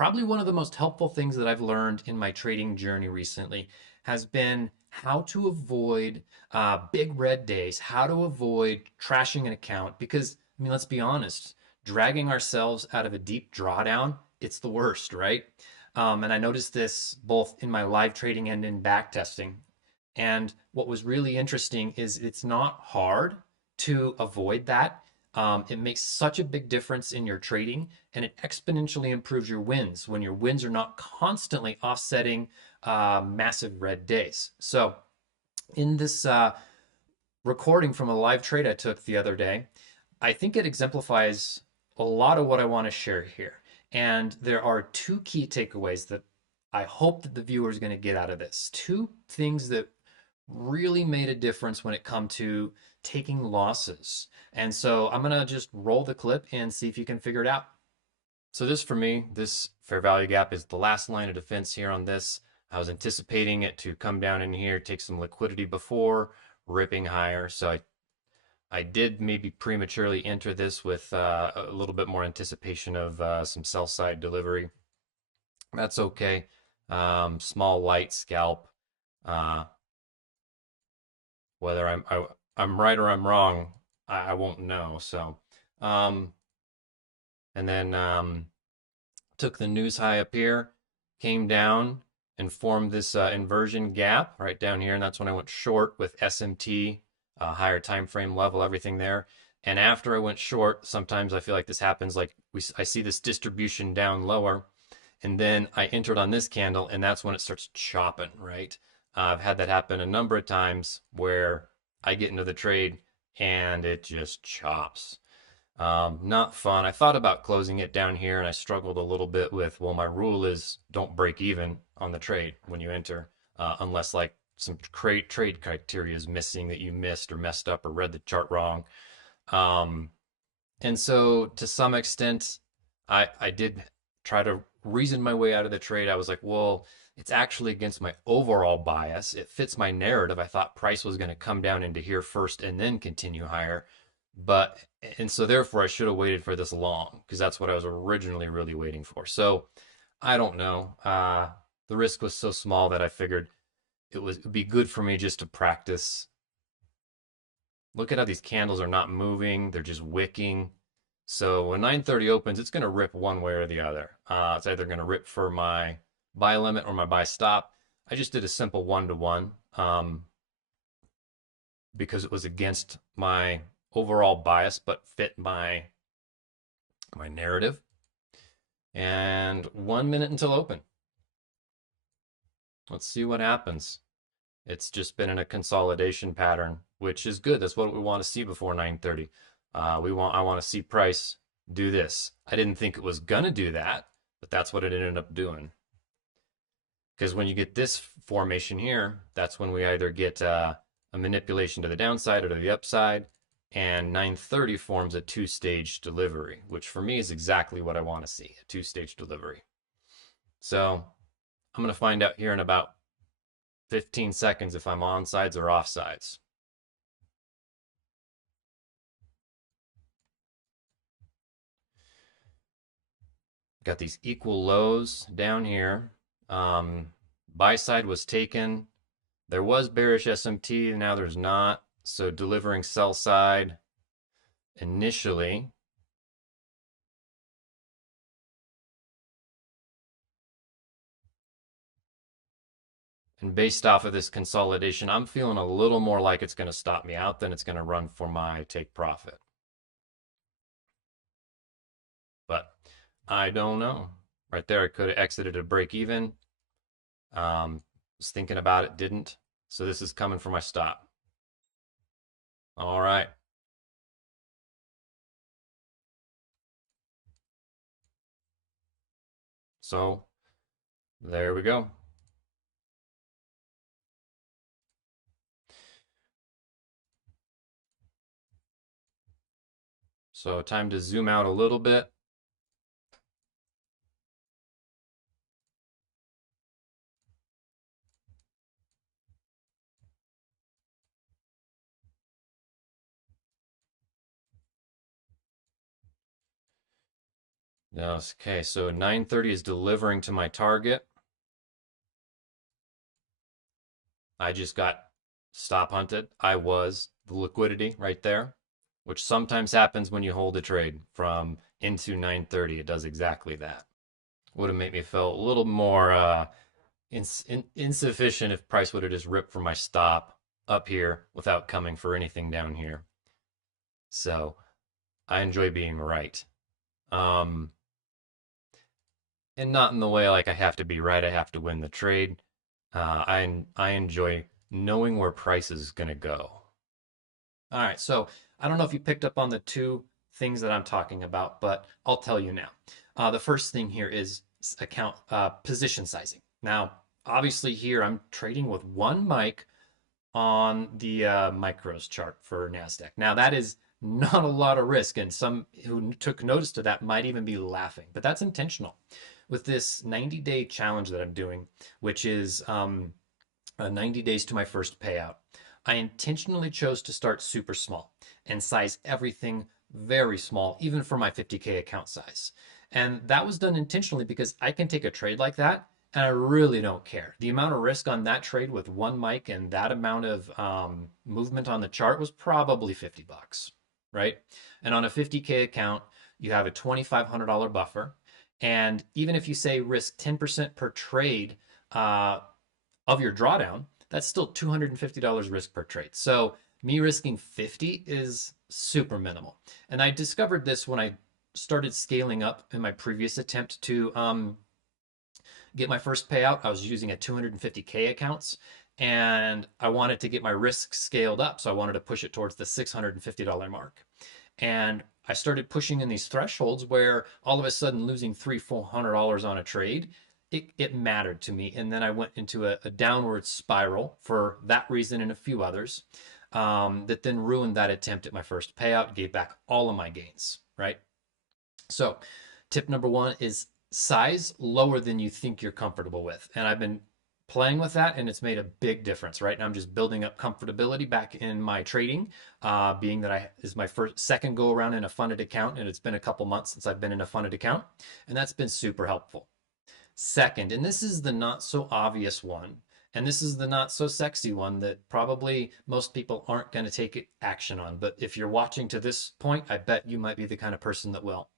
Probably one of the most helpful things that I've learned in my trading journey recently has been how to avoid big red days, how to avoid trashing an account. Because, I mean, let's be honest, dragging ourselves out of a deep drawdown, it's the worst, right? And I noticed this both in my live trading and in back testing. And what was really interesting is it's not hard to avoid that. It makes such a big difference in your trading, and it exponentially improves your wins when your wins are not constantly offsetting massive red days. So, in this recording from a live trade I took the other day, I think it exemplifies a lot of what I want to share here. And there are two key takeaways that I hope that the viewer is going to get out of this. Two things that really made a difference when it come to taking losses. And so I'm going to just roll the clip and see if you can figure it out. So this for me, this fair value gap is the last line of defense here on this. I was anticipating it to come down in here, take some liquidity before ripping higher. So I did maybe prematurely enter this with a little bit more anticipation of some sell side delivery. That's okay. Small light scalp. Uh, whether I'm right or I'm wrong, I won't know. So, um, and then took the news high up here, came down and formed this inversion gap right down here, and that's when I went short with SMT, higher time frame level, everything there. And after I went short, sometimes I feel like this happens. Like I see this distribution down lower, and then I entered on this candle, and that's when it starts chopping. Right, I've had that happen a number of times where I get into the trade and it just chops. Not fun. I thought about closing it down here and I struggled a little bit with, well, my rule is don't break even on the trade when you enter, unless like some trade criteria is missing that you missed or messed up or read the chart wrong. Um, and so to some extent, I did try to reason my way out of the trade. I was like, well, it's actually against my overall bias. It fits my narrative. I thought price was going to come down into here first and then continue higher. But and so therefore I should have waited for this long because that's what I was originally really waiting for. So I don't know. The risk was so small that I figured it'd be good for me just to practice. Look at how these candles are not moving; they're just wicking. So when 9:30 opens, it's going to rip one way or the other. It's either going to rip for my buy limit or my buy stop. I just did a simple 1-to-1 because it was against my overall bias, but fit my narrative. And 1 minute until open. Let's see what happens. It's just been in a consolidation pattern, which is good. That's what we want to see before 9:30. I want to see price do this. I didn't think it was gonna do that, but that's what it ended up doing. Because when you get this formation here, that's when we either get a manipulation to the downside or to the upside, and 9:30 forms a two-stage delivery, which for me is exactly what I want to see, a two-stage delivery. So I'm going to find out here in about 15 seconds if I'm on sides or off sides. Got these equal lows down here. Buy side was taken. There was bearish SMT, now there's not. So delivering sell side initially. And based off of this consolidation, I'm feeling a little more like it's going to stop me out than it's going to run for my take profit. But I don't know. Right there, I could have exited at break even. Was thinking about it, didn't. So this is coming for my stop. All right. So there we go. So time to zoom out a little bit. Okay, so 9:30 is delivering to my target. I just got stop hunted. I was the liquidity right there, which sometimes happens when you hold a trade from into 9:30. It does exactly that. Would have made me feel a little more insufficient if price would have just ripped for my stop up here without coming for anything down here. So I enjoy being right. Um, and not in the way like I have to be right, I have to win the trade. I enjoy knowing where price is going to go. All right, so I don't know if you picked up on the two things that I'm talking about, but I'll tell you now. The first thing here is account position sizing. Now, obviously, here I'm trading with one mic on the micros chart for NASDAQ. Now, that is not a lot of risk, and some who took notice to that might even be laughing, but that's intentional. With this 90-day challenge that I'm doing, which is 90 days to my first payout, I intentionally chose to start super small and size everything very small, even for my 50K account size. And that was done intentionally because I can take a trade like that and I really don't care. The amount of risk on that trade with one mic and that amount of movement on the chart was probably $50, right? And on a 50K account, you have a $2,500 buffer. And even if you say risk 10% per trade of your drawdown, that's still $250 risk per trade. So me risking 50 is super minimal. And I discovered this when I started scaling up in my previous attempt to get my first payout. I was using a 250K accounts and I wanted to get my risk scaled up. So I wanted to push it towards the $650 mark. And I started pushing in these thresholds where all of a sudden losing $300-400 on a trade, it mattered to me. And then I went into a downward spiral for that reason and a few others that then ruined that attempt at my first payout, gave back all of my gains, right? So tip number one is size lower than you think you're comfortable with. And I've been playing with that and it's made a big difference, right? And I'm just building up comfortability back in my trading, being that I is my second go around in a funded account and it's been a couple months since I've been in a funded account. And that's been super helpful. Second, and this is the not so obvious one, and this is the not so sexy one that probably most people aren't going to take action on. But if you're watching to this point, I bet you might be the kind of person that will.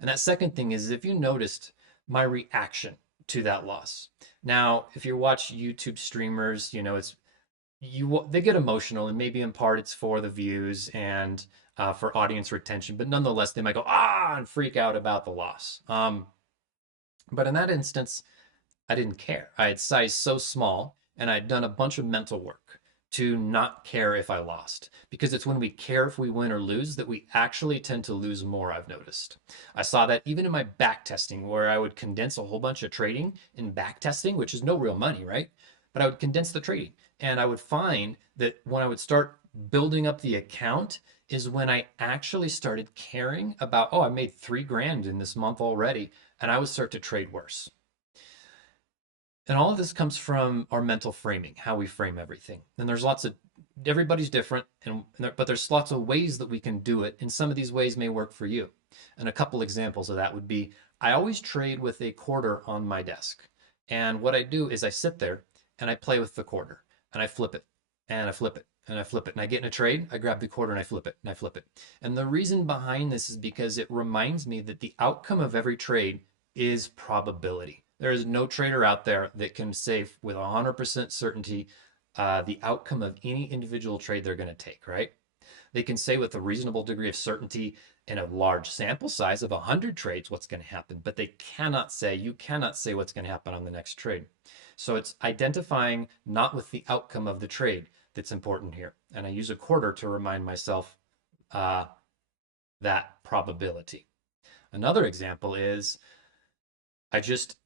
And that second thing is if you noticed my reaction to that loss. Now, if you watch YouTube streamers, you know, they get emotional and maybe in part it's for the views and for audience retention, but nonetheless they might go and freak out about the loss. But in that instance, I didn't care. I had sized so small and I'd done a bunch of mental work to not care if I lost. Because it's when we care if we win or lose that we actually tend to lose more, I've noticed. I saw that even in my back testing, where I would condense a whole bunch of trading in back testing, which is no real money, right? But I would condense the trading. And I would find that when I would start building up the account, is when I actually started caring about, oh, I made 3 grand in this month already, and I would start to trade worse. And all of this comes from our mental framing, how we frame everything. And there's lots of everybody's different, but there's lots of ways that we can do it, and some of these ways may work for you. And a couple examples of that would be I always trade with a quarter on my desk. And what I do is I sit there and I play with the quarter and I flip it and I flip it and I flip it. And I get in a trade, I grab the quarter and I flip it and I flip it. And the reason behind this is because it reminds me that the outcome of every trade is probability. There is no trader out there that can say with 100% certainty the outcome of any individual trade they're going to take, right? They can say with a reasonable degree of certainty in a large sample size of 100 trades what's going to happen, but you cannot say what's going to happen on the next trade. So it's identifying not with the outcome of the trade that's important here. And I use a quarter to remind myself that probability. Another example is I just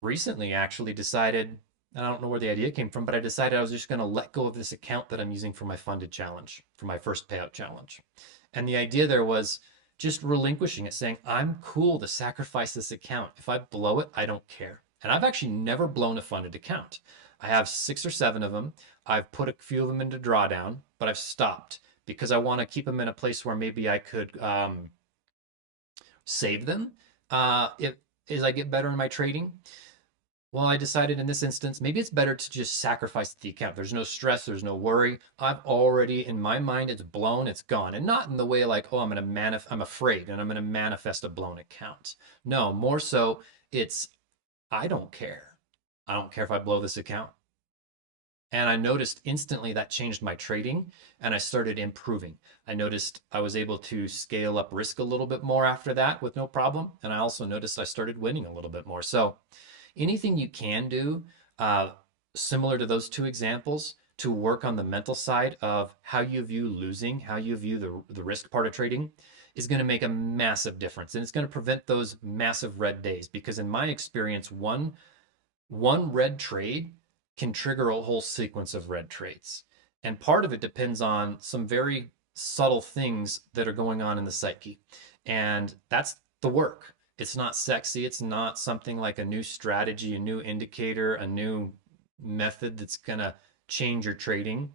recently actually decided, and I don't know where the idea came from, but I decided I was just going to let go of this account that I'm using for my funded challenge, for my first payout challenge. And the idea there was just relinquishing it, saying, I'm cool to sacrifice this account. If I blow it, I don't care. And I've actually never blown a funded account. I have 6 or 7 of them. I've put a few of them into drawdown, but I've stopped because I want to keep them in a place where maybe I could save them If as I get better in my trading, well, I decided in this instance, maybe it's better to just sacrifice the account. There's no stress, there's no worry. I've already, in my mind, it's blown, it's gone. And not in the way like, oh, I'm afraid and I'm gonna manifest a blown account. No, more so, it's I don't care. I don't care if I blow this account. And I noticed instantly that changed my trading and I started improving. I noticed I was able to scale up risk a little bit more after that with no problem. And I also noticed I started winning a little bit more. So anything you can do, uh, similar to those two examples, to work on the mental side of how you view losing, how you view the risk part of trading, is going to make a massive difference. And it's going to prevent those massive red days. Because in my experience, one red trade can trigger a whole sequence of red trades. And part of it depends on some very subtle things that are going on in the psyche. And that's the work. It's not sexy. It's not something like a new strategy, a new indicator, a new method that's going to change your trading.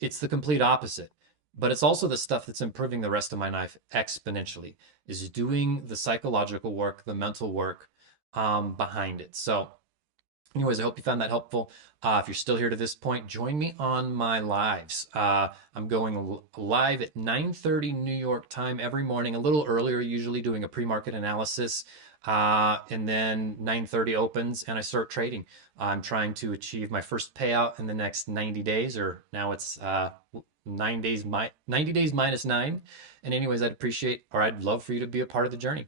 It's the complete opposite. But it's also the stuff that's improving the rest of my life exponentially, is doing the psychological work, the mental work behind it. So anyways, I hope you found that helpful. If you're still here to this point, join me on my lives. I'm going live at 9:30 New York time every morning, a little earlier, usually doing a pre-market analysis. And then 9:30 opens and I start trading. I'm trying to achieve my first payout in the next 90 days, or now it's 90 days minus 9. And anyways, I'd love for you to be a part of the journey.